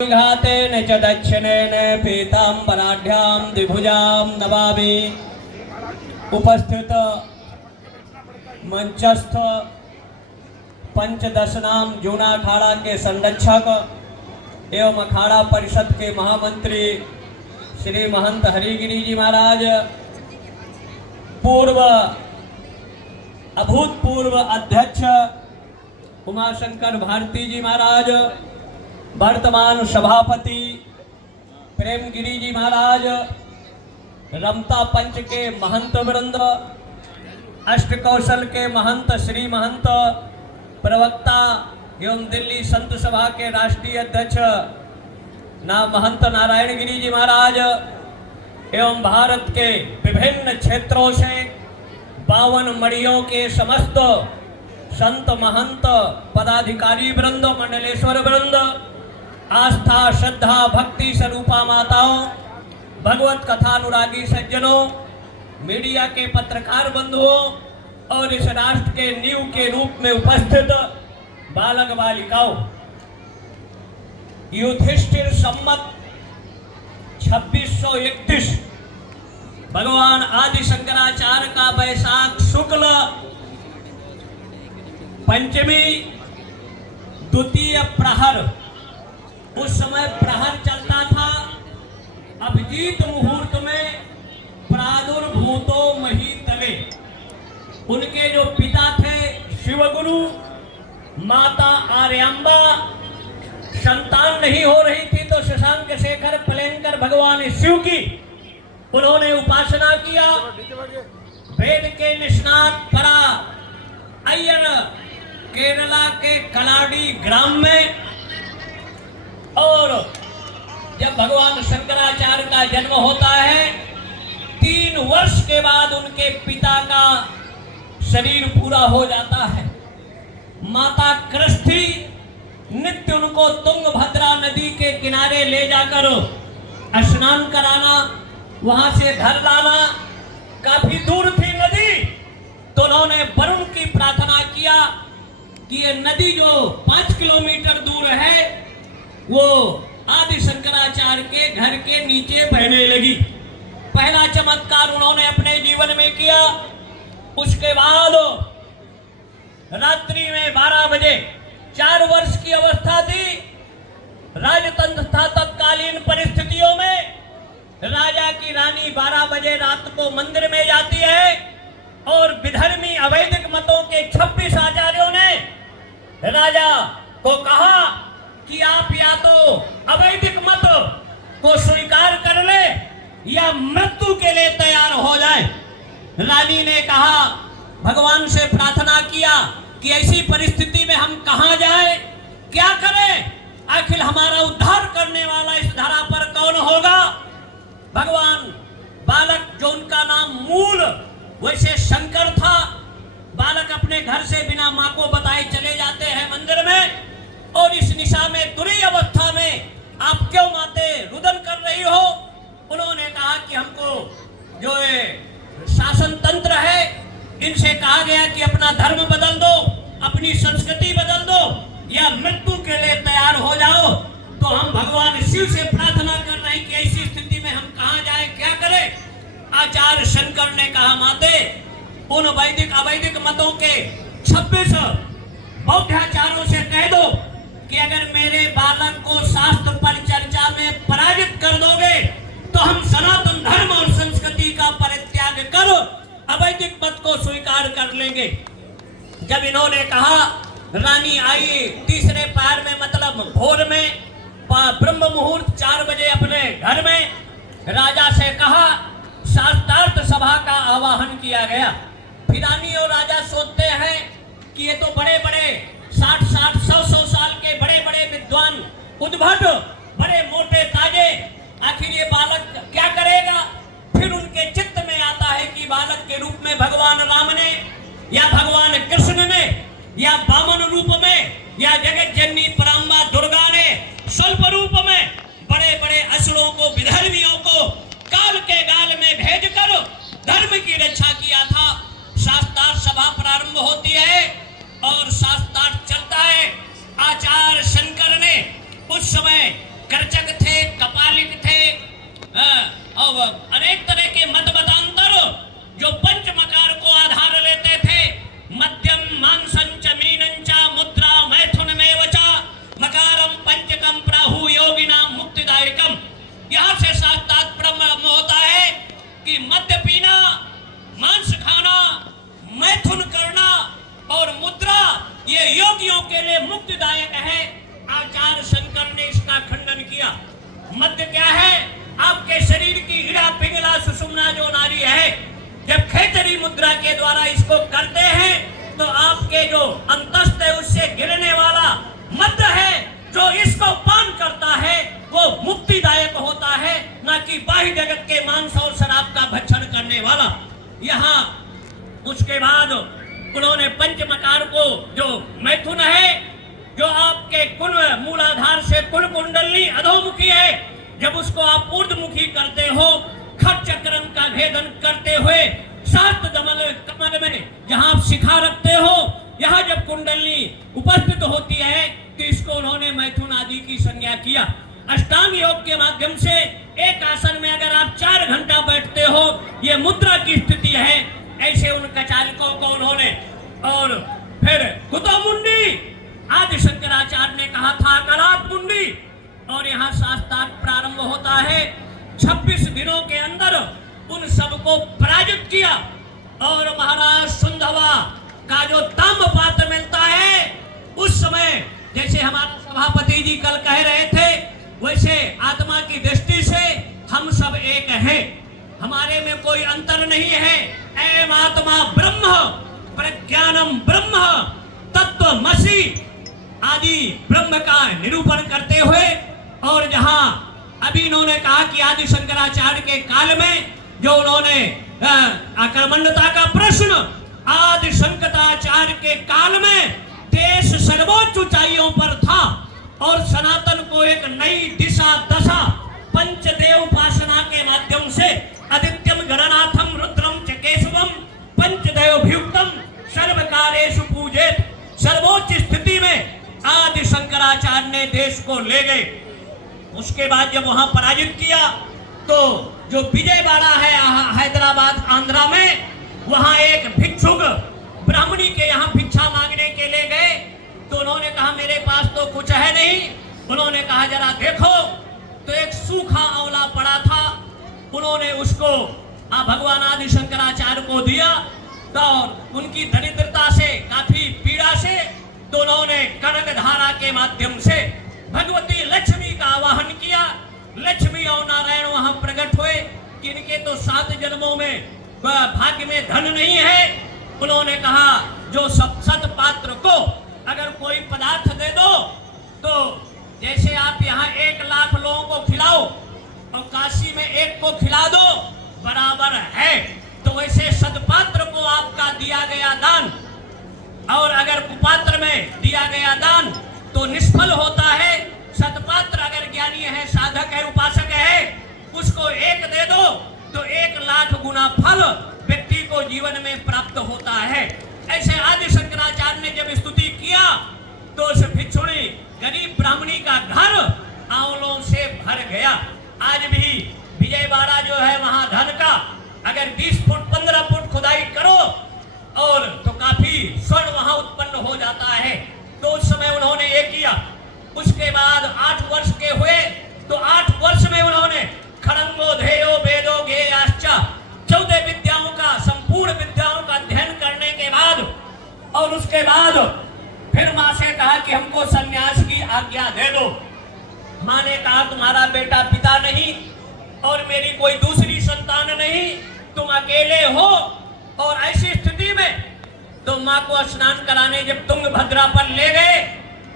घातेन च दक्षिणेन पीताम्बराढ्यां द्विभुजां नमामि। उपस्थित मंचस्थ पंचदश नाम जूना अखाड़ा के संरक्षक एवं अखाड़ा परिषद के महामंत्री श्री महंत हरिगिरी जी महाराज, पूर्व अभूतपूर्व अध्यक्ष उमाशंकर भारती जी महाराज, वर्तमान सभापति प्रेमगिरी जी महाराज, रमता पंच के महंत वृंद, अष्टकौशल के महंत श्री महंत प्रवक्ता एवं दिल्ली संत सभा के राष्ट्रीय अध्यक्ष महंत नारायण गिरी जी महाराज एवं भारत के विभिन्न क्षेत्रों से 52 मड़ियों के समस्त संत महंत पदाधिकारी वृंद, मंडलेश्वर वृंद, आस्था श्रद्धा भक्ति स्वरूपा माताओं, भगवत कथा अनुरागी सज्जनों, मीडिया के पत्रकार बंधुओं और इस राष्ट्र के नींव के रूप में उपस्थित बालक बालिकाओं, युधिष्ठिर सम्मत 2631 भगवान आदि शंकराचार्य का वैशाख शुक्ल पंचमी द्वितीय प्रहर, उस समय प्रहर चलता था। अभिजीत मुहूर्त में प्रादुर्भूतो महीतले, उनके जो पिता थे शिवगुरु, माता आर्यांबा, संतान नहीं हो रही थी तो शशांक शेखर पलेंकर भगवान शिव की उन्होंने उपासना किया। वेद के निष्णात परा अय्यर केरला के कलाडी ग्राम में, और जब भगवान शंकराचार्य का जन्म होता है 3 वर्ष के बाद उनके पिता का शरीर पूरा हो जाता है। माता कृष्टि नित्य उनको तुंगभद्रा नदी के किनारे ले जाकर स्नान कराना, वहां से घर लाना, काफी दूर थी नदी, तो उन्होंने वरुण की प्रार्थना किया कि ये नदी जो 5 किलोमीटर दूर है वो आदि शंकराचार्य के घर के नीचे बहने लगी। पहला चमत्कार उन्होंने अपने जीवन में किया। उसके बाद रात्रि में 12 बजे, 4 वर्ष की अवस्था थी, राजतंत्र था तत्कालीन परिस्थितियों में, राजा की रानी 12 बजे रात को मंदिर में जाती है और विधर्मी अवैधिक मतों के 26 आचार्यों ने राजा को कहा कि आप या तो अवैधिक मत को स्वीकार कर ले या मृत्यु के लिए तैयार हो जाए। रानी ने कहा, भगवान से प्रार्थना किया कि ऐसी परिस्थिति में हम कहां जाएं, क्या करें, आखिर हमारा उद्धार करने वाला इस धरा पर कौन होगा। भगवान, बालक जो उनका नाम मूल वैसे शंकर था, बालक अपने घर से बिना मां को बताए चले जाते हैं मंदिर में, और इस निशा में तुरी अवस्था में आप क्यों माते रुदन कर रही हो। उन्होंने कहा कि हमको जो शासन तंत्र है इनसे कहा गया कि अपना धर्म बदल दो, अपनी संस्कृति बदल दो या मृत्यु के लिए तैयार हो जाओ। तो हम भगवान शिव से प्रार्थना कर रहे हैं कि ऐसी स्थिति में हम कहां जाए, क्या करें। आचार्य शंकर ने कहा, माते उन वैदिक अवैधिक मतों के 26 बौद्धाचार्यों से कह दो कि अगर मेरे बालक को शास्त्र परिचर्चा में पराजित कर दोगे तो हम सनातन धर्म और संस्कृति का परित्याग कर अवैधिक मत को स्वीकार कर लेंगे। जब इन्होंने कहा, रानी आई तीसरे पहर में, मतलब भोर में, ब्रह्म मुहूर्त 4 बजे अपने घर में, राजा से कहा, शास्त्रार्थ सभा का आवाहन किया गया। फिर रानी और राजा सोचते हैं कि ये तो बड़े बड़े 60-60, 100-100 साल के बड़े बड़े विद्वान, उद्भट, बड़े मोटे ताजे, आखिर ये बालक क्या करेगा। फिर उनके चित्त में आता है कि बालक के रूप में भगवान राम ने या भगवान कृष्ण ने या वामन रूप में या जगत जननी पराम्बा दुर्गा ने स्वल्प रूप में बड़े बड़े असुरों को, विधर्मियों को काल के गाल में भेजकर धर्म की रक्षा किया था। शास्त्रार्थ सभा प्रारंभ होती है और शास्त्रार्थ चलता है। आचार्य शंकर ने उस समय कर्चक थे, कपालिक थे, और अनेक तरह के मत मतांतर जो पंच मकार को आधार लेते थे। मध्यम मांसंच मीनंच मुद्रा मैथुन में वचा मकारम पंचकम प्राहु योगिना मुक्तिदायकम। यहाँ से साक्षात ब्रह्म होता है कि मद्य पीना, मांस खाना, मैथुन करना और मुद्रा ये योगियों के लिए मुक्तिदायक है। आचार्य शंकर ने इसका खंडन किया। मद्य क्या है? आपके शरीर की इड़ा पिंगला सुषुम्ना जो नाड़ी है, जब खेचरी मुद्रा के द्वारा इसको करते हैं तो आपके जो अंतस्थ है उससे गिरने वाला मद्य है, जो इसको पान करता है वो मुक्तिदायक होता है, ना कि बाह्य जगत के मांस और शराब का भक्षण करने वाला। यहाँ उसके बाद उन्होंने पंचमकार को, जो मैथुन है, जो आपके कुल मूलाधार से कुल कुंडली अधोमुखी है, जब उसको आप ऊर्ध्वमुखी करते हो, खट चक्रम का भेदन करते हुए शास्त्र कमल में जहां आप शिखा रखते हो, यहाँ जब कुंडली उपस्थित होती है तो इसको उन्होंने मैथुन आदि की संज्ञा किया। अष्टांग योग के माध्यम से एक आसन में अगर आप 4 घंटा बैठते हो, ये मुद्रा की स्थिति है। ऐसे उन कचालकों को उन्होंने, और फिर कुतुमुंडी आदि शंकराचार्य ने कहा था कलात मुंडी, और यहाँ शास्त्रार्थ प्रारंभ होता है। 26 दिनों के अंदर उन सबको पराजित किया, और महाराज सुंधवा का जो ताम्र पात्र मिलता है, उस समय जैसे हमारे सभापति जी कल कह रहे थे, वैसे आत्मा की दृष्टि से हम सब एक हैं, हमारे में कोई अंतर नहीं है। एवं आत्मा ब्रह्म प्रज्ञानम ब्रह्म तत्वमसि आदि ब्रह्म का निरूपण करते हुए, और जहां अभी इन्होंने कहा कि आदि शंकराचार्य के काल में जो उन्होंने आक्रमणता का प्रश्न, आदि शंकराचार्य के काल में देश सर्वोच्च ऊंचाइयों पर था, और सनातन को एक नई दिशा दशा पंचदेव उपासना के माध्यम से आदित्यम गणनाथम रुद्रम च केशवम पंचदेव भयुक्तम सर्वकारेषु पूजेत, सर्वोच्च स्थिति में आदि शंकराचार्य ने देश को ले गए। उसके बाद जब वहां पराजित किया तो जो विजयवाड़ा है हैदराबाद आंध्रा में, वहां एक भिक्षुक ब्राह्मणी के यहाँ भिक्षा मांगने के लिए गए, तो उन्होंने कहा मेरे पास तो कुछ है नहीं। उन्होंने कहा जरा देखो, तो एक सूखा आंवला पड़ा था, उन्होंने उसको भगवान आदि शंकराचार्य को दिया, तो उनकी दरिद्रता से, काफी पीड़ा से, तो उन्होंने कनक धारा के माध्यम से भगवती लक्ष्मी का आवाहन किया। लक्ष्मी और नारायण वहां प्रकट हुए कि इनके तो 7 जन्मों में भाग्य में धन नहीं है। उन्होंने कहा जो सत पात्र को अगर कोई पदार्थ दे दो, तो जैसे आप यहाँ 1 लाख लोगों को खिलाओ और काशी में 1 को खिला दो, बराबर है। तो वैसे सदपात्र को आपका दिया गया दान, और अगर कुपात्र में दिया गया दान तो निष्फल होता है। सतपात्र अगर ज्ञानी है, साधक है, उपासक है, उसको 1 दे दो तो 1 लाख गुना फल व्यक्ति को जीवन में प्राप्त होता है। ऐसे आदि शंकराचार्य ने जब स्तुति किया तो उस भिक्षुणी गरीब ब्राह्मणी का घर आंवलों से भर गया। आज भी विजयवाड़ा जो है वहां धन का अगर 20 फुट 15 फुट खुदाई करो और तो काफी स्वर्ण वहां उत्पन्न हो जाता है। तो उस समय उन्होंने ये किया। उसके बाद 8 वर्ष के हुए तो 8 वर्ष में उन्होंने खड़ंगो धेयो वेदो गेयाश्च 14 विद्याओं का, संपूर्ण विद्याओं का अध्ययन करने के बाद, और उसके बाद फिर माँ से कहा कि हमको सन्यास की आज्ञा दे दो। माँ ने कहा तुम्हारा बेटा पिता नहीं और मेरी कोई दूसरी संतान नहीं, तुम अकेले हो। और ऐसी स्थिति में तो माँ को स्नान कराने जब तुंगभद्रा पर ले गए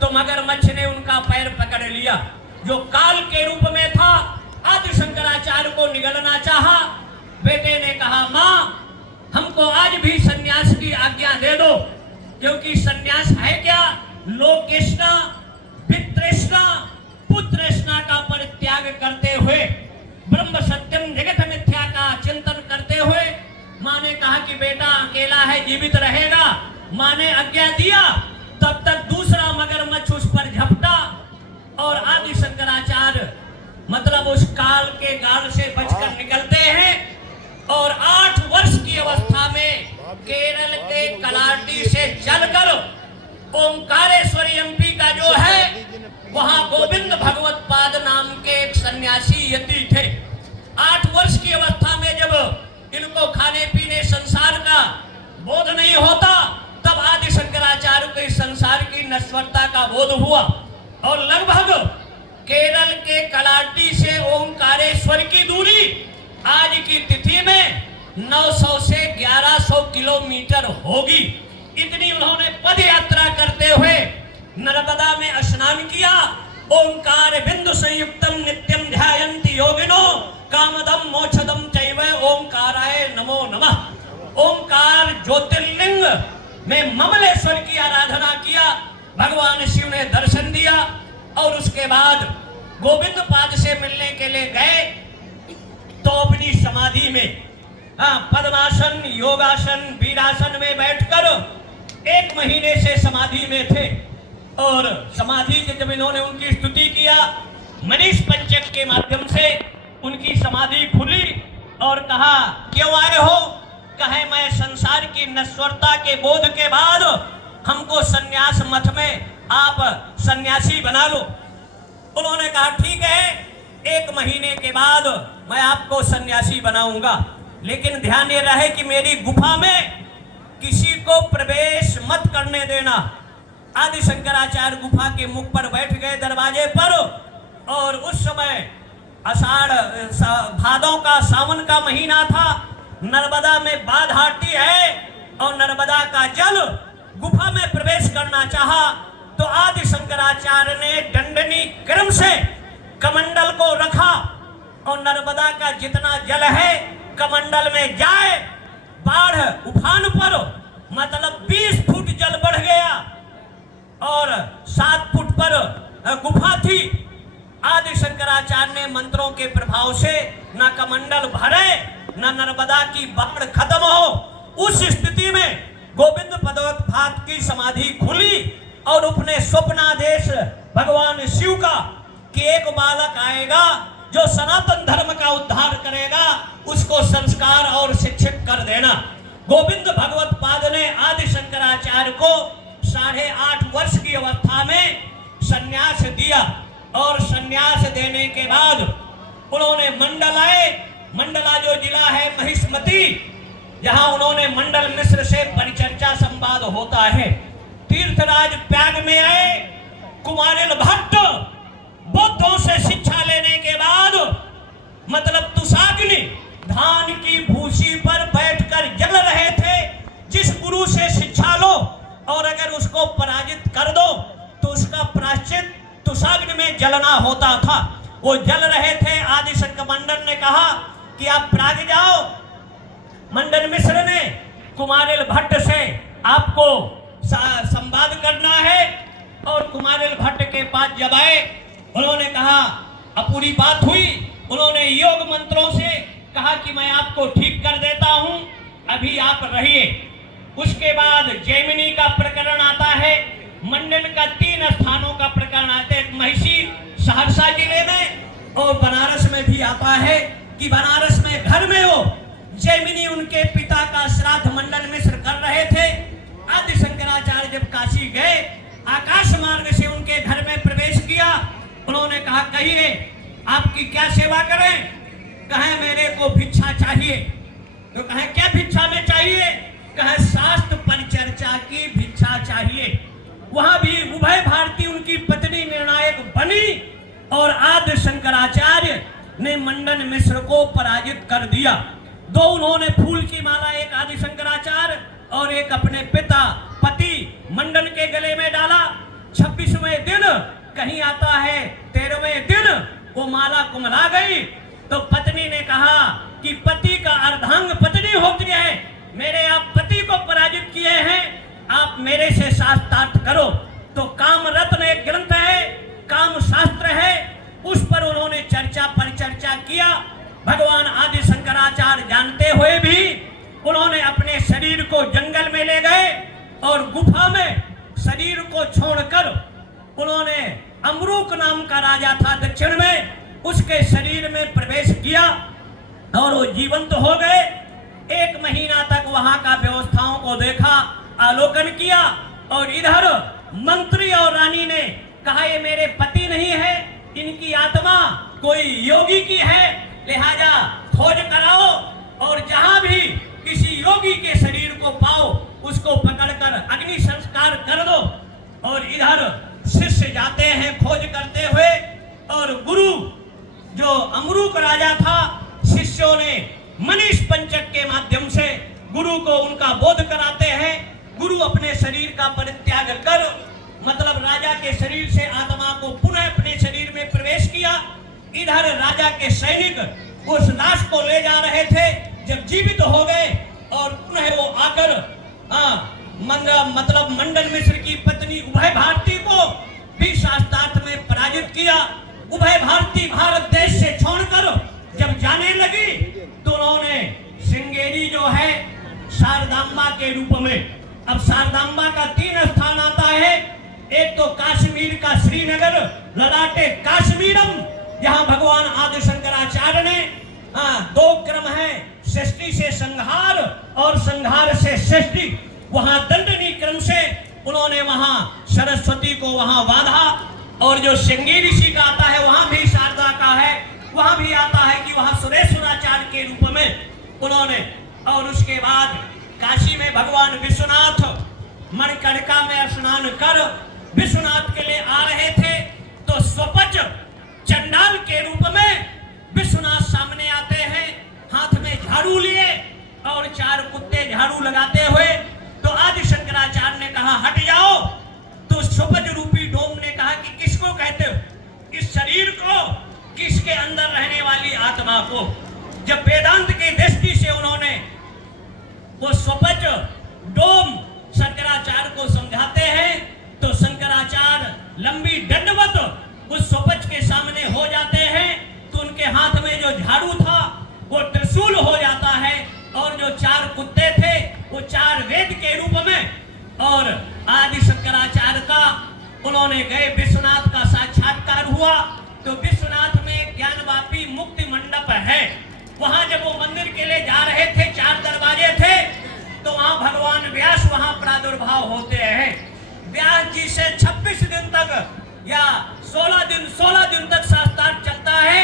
तो मगरमच्छ ने उनका पैर पकड़ लिया, जो काल के रूप में था। आदि शंकराचार्य को निगलना चाहा। बेटे ने कहा माँ हमको आज भी सन्यास की आज्ञा दे दो, क्योंकि सन्यास है क्या? लोकेष्णा, वित्तृष्णा, पुत्रष्णा का परित्याग करते हुए, ब्रह्म सत्यम जगत मिथ्या का चिंतन करते हुए। माँ ने कहा कि बेटा अकेला है, जीवित रहेगा। माँ ने आज्ञा दिया, तब तक दूसरा मगरमच्छ उस पर झपटा और आदि शंकराचार्य मतलब उस काल के गाल से बचकर निकलते हैं और 8 वर्ष की अवस्था में केरल के कलाटी से चलकर ओंकारेश्वरी एमपी का जो है वहां गोविंद भगवत पाद नाम के एक सन्यासी यति थे। 8 वर्ष की अवस्था में जब इनको खाने पीने संसार का बोध नहीं होता तब आदि शंकराचार्य को इस संसार की नश्वरता का बोध हुआ और लगभग केरल के कलाटी से ओंकारेश्वर की दूरी आज की तिथि में 900 से 1100 किलोमीटर होगी। इतनी उन्होंने पद यात्रा करते हुए नर्मदा में स्नान किया। ओंकार बिंदु संयुक्तम नित्यम ध्यायन्ति योगिनो कामदम मोक्षदम चैव ओंकाराय नमो नमः। ओंकार ज्योतिर्लिंग में ममलेश्वर की आराधना किया। भगवान शिव ने दर्शन दिया और उसके बाद गोविंद पाद से मिलने के लिए गए तो अपनी समाधि में पद्मासन, योगासन, वीरासन में बैठकर 1 महीने से समाधि में थे और समाधि के जब इन्होंने उनकी स्तुति किया मनीष पंचक के माध्यम से उनकी समाधि खुली और कहा क्यों आए हो? कहे मैं संसार की नश्वरता के बोध के बाद हमको सन्यास मठ में आप सन्यासी बना लो। उन्होंने कहा ठीक है 1 महीने के बाद मैं आपको सन्यासी बनाऊंगा, लेकिन ध्यान ये रहे कि मेरी गुफा में किसी को प्रवेश मत करने देना। आदि शंकराचार्य गुफा के मुख पर बैठ गए दरवाजे पर और उस समय आषाढ़ भादों का सावन का महीना था। नर्मदा में बाढ़ आती है और नर्मदा का जल गुफा में प्रवेश करना चाहा तो आदि शंकराचार्य ने दंडनी क्रम से कमंडल को रखा और नर्मदा का जितना जल है कमंडल में जाए। बाढ़ उफान पर मतलब 20 फुट जल बढ़ गया और 7 फुट पर गुफा थी। आदि शंकराचार्य ने मंत्रों के प्रभाव से न कमंडल भरे न नर्मदा की बाढ़ खत्म हो। उस स्थिति में गोविंद पदवत भात की समाधि खुली और अपने स्वप्नादेश भगवान शिव का कि एक बालक आएगा जो सनातन धर्म का उद्धार करेगा, उसको संस्कार और शिक्षित कर देना। गोविंद भगवत पाद ने आदि शंकराचार्य को 8.5 वर्ष की अवस्था में संन्यास दिया और संन्यास देने के बाद उन्होंने मंडला जो जिला है महिष्मती, जहां उन्होंने मंडल मिश्र से परिचर्चा संवाद होता है। तीर्थराज त्याग में आए। कुमारिल भट्ट बुद्धों से शिक्षा लेने के बाद मतलब तुषाग्नि धान की भूसी पर बैठकर जल रहे थे। जिस गुरु से शिक्षा लो और अगर उसको पराजित कर दो तो उसका प्रायश्चित तुषाग्नि में जलना होता था। वो जल रहे थे। आदि शंकर मंडल ने कहा कि आप प्राग जाओ। मंडल मिश्र ने कुमारिल भट्ट से आपको संवाद करना है और कुमारिल भट्ट के पास जब आए उन्होंने कहा अब पूरी बात हुई। उन्होंने योग मंत्रों से कहा कि मैं आपको ठीक कर देता हूं, अभी आप रहिए। उसके बाद जैमिनी का प्रकरण आता है। मंडल का 3 स्थानों का प्रकरण आता है। महिषी सहरसा जिले में और बनारस में भी आता है कि बनारस में घर में हो जैमिनी उनके पिता का श्राद्ध मंडल मिश्र कर रहे थे। आदि शंकराचार्य जब काशी गए आकाश मार्ग से उनके घर में प्रवेश किया। उन्होंने कहा कहिए आपकी क्या सेवा करें? कहे मेरे को भिक्षा चाहिए। तो कहे क्या भिक्षा में चाहिए? कहे शास्त्र परिचर्चा की भिक्षा चाहिए। वहां भी उभय भारती उनकी पत्नी निर्णायक बनी और आदि शंकराचार्य ने मंडन मिश्र को पराजित कर दिया। 2 उन्होंने फूल की माला, एक आदि शंकराचार्य और एक अपने पिता पति मंडन के गले में डाला। 26वें दिन कहीं आता है 13वें दिन वो माला कुमला गई तो पत्नी ने कहा कि पति का अर्धांग पत्नी होती है, मेरे आप पति को पराजित किए हैं, आप मेरे से शास्त्रार्थ करो। तो काम रत्न एक ग्रंथ है, काम शास्त्र है, उस पर उन्होंने चर्चा परिचर्चा किया। भगवान आदि शंकराचार्य जानते हुए भी उन्होंने अपने शरीर को जंगल में ले गए और गुफा में शरीर को छोड़कर उन्होंने अमरूक नाम का राजा था दक्षिण में, उसके शरीर में प्रवेश किया और वो जीवंत हो गए। 1 महीना तक वहां का व्यवस्थाओं को देखा, अवलोकन किया, और इधर मंत्री और रानी ने कहा ये मेरे पति नहीं है, इनकी आत्मा कोई योगी की है, लिहाजा खोज कराओ और जहां भी किसी योगी के शरीर को पाओ उसको पकड़कर अग्नि संस्कार कर दो। और इधर शिष्य जाते हैं खोज करते हुए, और गुरु जो अमरूक राजा था, शिष्यों ने मनीष पंचक के माध्यम से गुरु को उनका बोध कराते हैं। गुरु अपने शरीर का परित्याग कर, मतलब राजा के शरीर से आत्मा को पुनः अपने शरीर में प्रवेश किया। इधर राजा के सैनिक उस लाश को ले जा रहे थे, जब जीवित हो गए और पुनः वो आकर मतलब मंडन मिश्र की पत्नी उभय भारती को भी शास्त्रार्थ में पराजित किया। उभय भारती भारत देश से छोड़कर जब जाने लगी तो उन्होंने श्रृंगेरी जो है शारदांबा के रूप में, अब शारदांबा का 3 स्थान आता है, एक तो काश्मीर का श्रीनगर, ललाटे काश्मीरम, जहां भगवान आदि शंकराचार्य ने 2 क्रम है, सृष्टि से संहार और संहार से सृष्टि, वहां दंडनी क्रम से उन्होंने वहां सरस्वती को वहां बांधा। और जो श्रृंगी ऋषि का आता है वहां भी शारदा का है, वहां भी आता है कि वहां सुरेश्वराचार्य के रूप में उन्होंने। और उसके बाद काशी में भगवान विश्वनाथ मणिकर्णिका में स्नान कर विश्वनाथ के लिए आ रहे थे, तो स्वपच चंडाल के रूप में विश्वनाथ सामने आते हैं, हाथ में झाड़ू लिए और 4 कुत्ते झाड़ू लगाते हुए। तो आदि शंकराचार्य ने कहा हट जाओ, तो स्वपच रूपी डोम ने कहा कि किसको कहते हो, इस शरीर को, किसके अंदर रहने वाली आत्मा को। जब वेदांत की दृष्टि से उन्होंने वो स्वपच डोम शंकराचार्य को समझाते हैं, तो शंकराचार्य लंबी दंडवत उस स्वपच के सामने हो जाते हैं, तो उनके हाथ में जो झाड़ू था वो त्रिशूल हो जाता है, और जो 4 कुत्ते थे वो 4 वेद के रूप में। और आदि शंकराचार्य का उन्होंने गए, विश्वनाथ का साक्षात्कार हुआ। तो विश्वनाथ में ज्ञानवापी मुक्ति मंडप है, वहां जब वो मंदिर के लिए जा रहे थे, 4 दरवाजे थे, तो वहां भगवान व्यास वहां प्रादुर्भाव होते हैं। व्यास जी से 26 दिन तक या 16 दिन तक शास्त्रार्थ चलता है।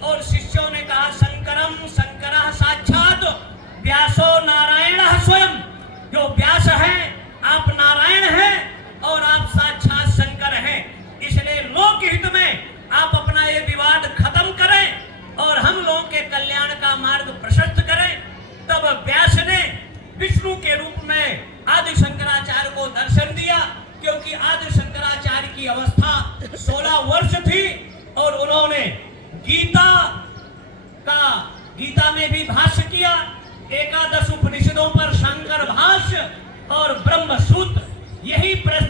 और शिष्यों ने कहा शंकरम शंकरः साक्षात व्यासो नारायण स्वयं, जो व्यास है आप नारायण हैं और आप साक्षात शंकर हैं, इसलिए लोक हित में आप अपना ये विवाद खत्म करें और हम लोगों के कल्याण का मार्ग प्रशस्त करें। तब व्यास ने विष्णु के रूप में आदि शंकराचार्य को दर्शन दिया, क्योंकि आदि शंकराचार्य की अवस्था 16 वर्ष थी और उन्होंने गीता में भी भाष्य किया, 11 उपनिषदों पर शंकर भाष्य और ब्रह्म सूत्र, यही प्रश्न